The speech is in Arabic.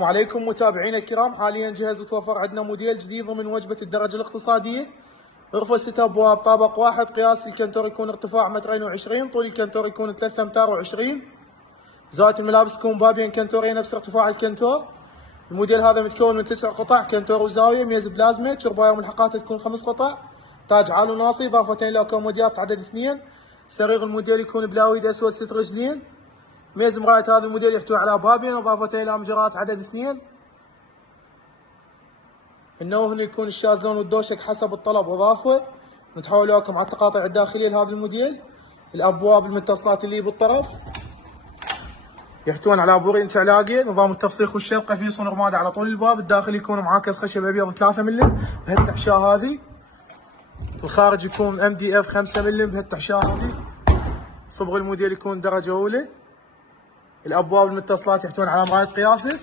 السلام عليكم متابعينا الكرام. حاليا جهز وتوفر عندنا موديل جديد ضمن وجبة الدرجة الاقتصادية. غرفة 6 ابواب، طابق واحد، قياس الكنتور يكون ارتفاع 2 و20، طول الكنتور يكون 3 امتار و20. زاوية الملابس تكون بابين كنتورين نفس ارتفاع الكنتور. الموديل هذا متكون من 9 قطع، كنتور وزاوية، ميز بلازمة، شرباية وملحقاتها تكون 5 قطع، تاج عال وناصي، اضافتين لكوموديات عدد 2. سرير الموديل يكون بلاويد اسود 6 رجلين. ميز مراية هذا الموديل يحتوي على بابين، اضافتين الى مجرات عدد 2. النوع هنا يكون الشاذلون والدوشك حسب الطلب اضافه. نتحول لكم على التقاطع الداخليه لهذا الموديل. الابواب المتصلات اللي بالطرف يحتوون على بورين تعلاقي، نظام التفسيخ والشلقه، في صنع رمادة على طول الباب. الداخل يكون معاكس خشب ابيض 3 ملم بهالتحشاه هذه. الخارج يكون MDF 5 ملم بهالتحشاه هذه. صبغ الموديل يكون درجه اولى. الابواب المتصلات يحتوون على مرايه قياسه.